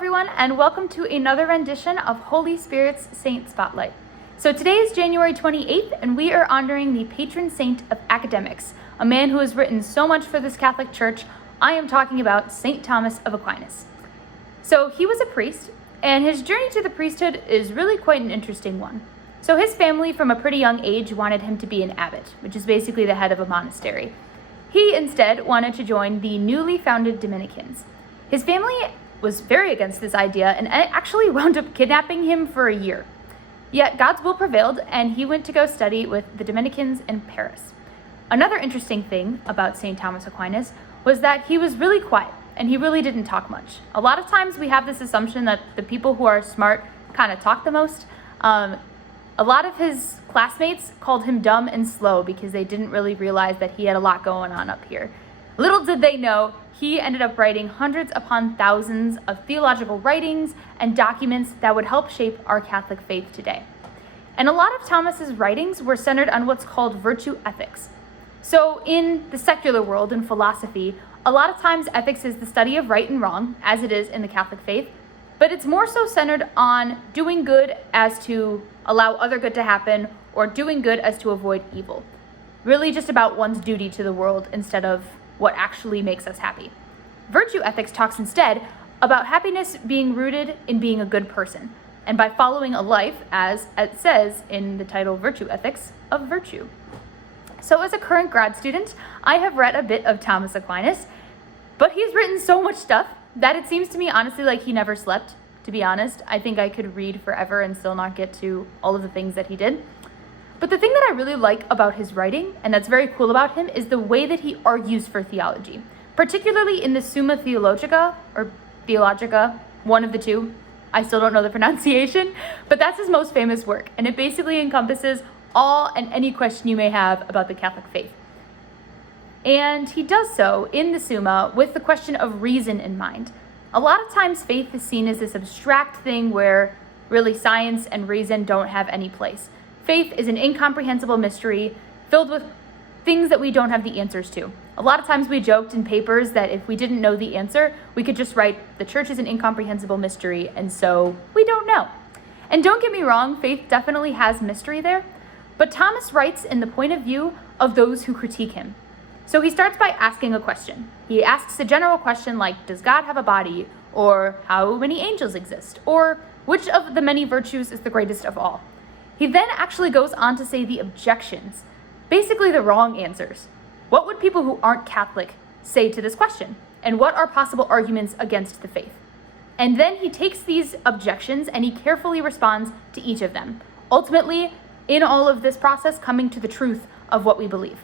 everyone, and welcome to another rendition of Holy Spirit's Saint Spotlight. So today is January 28th, and we are honoring the patron saint of academics, a man who has written so much for this Catholic Church. I am talking about St. Thomas of Aquinas. So he was a priest, and his journey to the priesthood is really quite an interesting one. So his family from a pretty young age wanted him to be an abbot, which is basically the head of a monastery. He instead wanted to join the newly founded Dominicans. His family was very against this idea and actually wound up kidnapping him for a year. Yet God's will prevailed, and he went to go study with the Dominicans in Paris. Another interesting thing about St. Thomas Aquinas was that he was really quiet, and he really didn't talk much. A lot of times we have this assumption that the people who are smart kind of talk the most. A lot of his classmates called him dumb and slow because they didn't really realize that he had a lot going on up here. Little did they know, he ended up writing hundreds upon thousands of theological writings and documents that would help shape our Catholic faith today. And a lot of Thomas's writings were centered on what's called virtue ethics. So in the secular world, in philosophy, a lot of times ethics is the study of right and wrong, as it is in the Catholic faith, but it's more so centered on doing good as to allow other good to happen, or doing good as to avoid evil. Really just about one's duty to the world instead of what actually makes us happy. Virtue ethics talks instead about happiness being rooted in being a good person, and by following a life, as it says in the title Virtue Ethics, of virtue. So as a current grad student, I have read a bit of Thomas Aquinas, but he's written so much stuff that it seems to me honestly like he never slept, to be honest. I think I could read forever and still not get to all of the things that he did. But the thing that I really like about his writing, and that's very cool about him, is the way that he argues for theology, particularly in the Summa Theologica, or Theologica, one of the two. I still don't know the pronunciation, but that's his most famous work, and it basically encompasses all and any question you may have about the Catholic faith. And he does so in the Summa with the question of reason in mind. A lot of times faith is seen as this abstract thing where really science and reason don't have any place. Faith is an incomprehensible mystery filled with things that we don't have the answers to. A lot of times we joked in papers that if we didn't know the answer, we could just write, "The church is an incomprehensible mystery," and so we don't know. And don't get me wrong, faith definitely has mystery there, but Thomas writes in the point of view of those who critique him. So he starts by asking a question. He asks a general question like, does God have a body? Or how many angels exist? Or which of the many virtues is the greatest of all? He then actually goes on to say the objections, basically the wrong answers. What would people who aren't Catholic say to this question? And what are possible arguments against the faith? And then he takes these objections and he carefully responds to each of them, ultimately, in all of this process, coming to the truth of what we believe.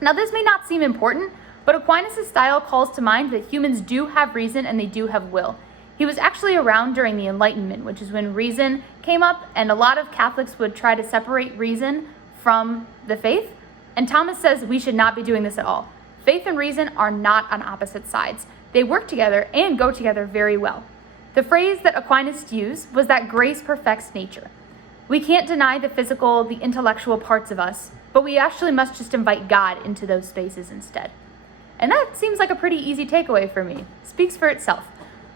Now, this may not seem important, but Aquinas' style calls to mind that humans do have reason and they do have will. He was actually around during the Enlightenment, which is when reason came up, and a lot of Catholics would try to separate reason from the faith. And Thomas says we should not be doing this at all. Faith and reason are not on opposite sides. They work together and go together very well. The phrase that Aquinas used was that grace perfects nature. We can't deny the physical, the intellectual parts of us, but we actually must just invite God into those spaces instead. And that seems like a pretty easy takeaway for me. Speaks for itself.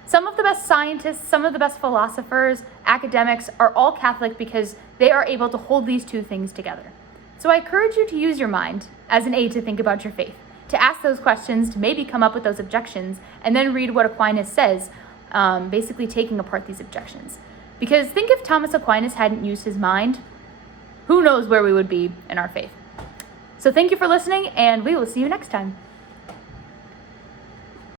Some of the best scientists, some of the best philosophers, academics are all Catholic because they are able to hold these two things together. So I encourage you to use your mind as an aid to think about your faith, to ask those questions, to maybe come up with those objections, and then read what Aquinas says, basically taking apart these objections. Because think if Thomas Aquinas hadn't used his mind, who knows where we would be in our faith. So thank you for listening, and we will see you next time.